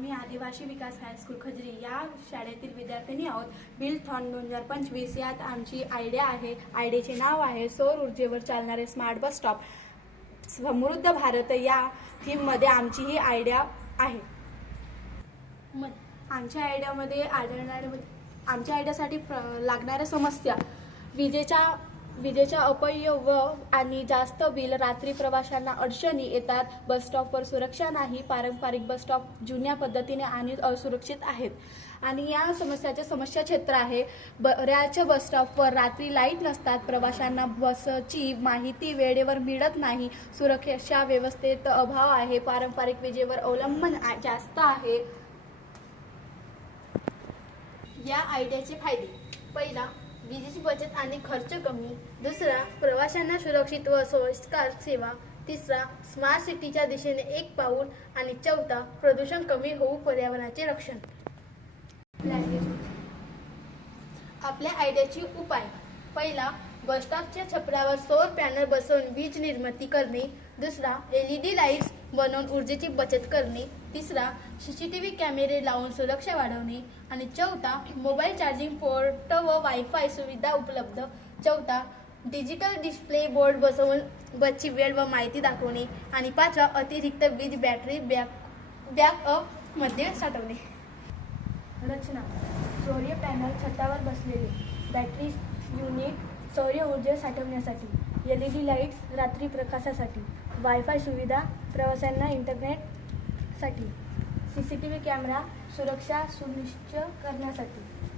आम्ही आदिवासी विकास हायस्कूल खजरी या शाळेतील विद्यार्थिनी आहोत. बिल थॉन दोन हजार पंचवीस यात आमची आयडिया आहे. आयडियाचे नाव आहे सौर ऊर्जेवर चालणारे स्मार्ट बस स्टॉप समृद्ध भारत या थीममध्ये आमची ही आयडिया आहे. म आमच्या आयडियामध्ये आढळणारे आमच्या आयडियासाठी लागणाऱ्या समस्या. विजेच्या विजेचा अपय्य व आणि जास्त बिल रात्री प्रवाशांना अडचणी येतात. बसस्टॉपवर सुरक्षा नाही. पारंपरिक बसस्टॉप जुन्या पद्धतीने आणि असुरक्षित आहेत. आणि या समस्याचे समस्या क्षेत्र आहे. बऱ्याच बसस्टॉपवर रात्री लाइट नसतात. प्रवाशांना बसची माहिती वेळेवर मिळत नाही. सुरक्षा व्यवस्थेत अभाव आहे. पारंपरिक विजेवर अवलंबन जास्त आहे. या आयडियाचे फायदे. पहिला विजेची बचत आणि खर्च कमी. दुसरा प्रवाशांना सुरक्षित व सोयीस्कर सेवा. तिसरा स्मार्ट सिटीच्या दिशेने एक पाऊल. आणि चौथा प्रदूषण कमी होऊ पर्यावरणाचे रक्षण. आपल्या आयडियाची उपाय. पहिला बसस्टॉपच्या छपरावर सौर पॅनल बसवून वीज निर्मिती करणे. दुसरा एल ई डी लाईट्स बनवून ऊर्जेची बचत करणे. तिसरा सी सी टी व्ही कॅमेरे लावून सुरक्षा वाढवणे. आणि चौथा मोबाईल चार्जिंग पोर्ट व वायफाय सुविधा उपलब्ध. चौथा डिजिटल डिस्प्ले बोर्ड बसवून बसची वेळ व माहिती दाखवणे. आणि पाचवा अतिरिक्त वीज बॅटरी बॅक बॅकअपमध्ये साठवणे. रचना. सौर्य पॅनल छतावर बसलेले. बॅटरी युनिट सौर्य ऊर्जा साठवण्यासाठी एल ई डी लाईट्स रात्री प्रकाशासाठी वायफाय सुविधा प्रवाशांना इंटरनेटसाठी C C T V camera सुरक्षा सुनिश्चित करण्यासाठी.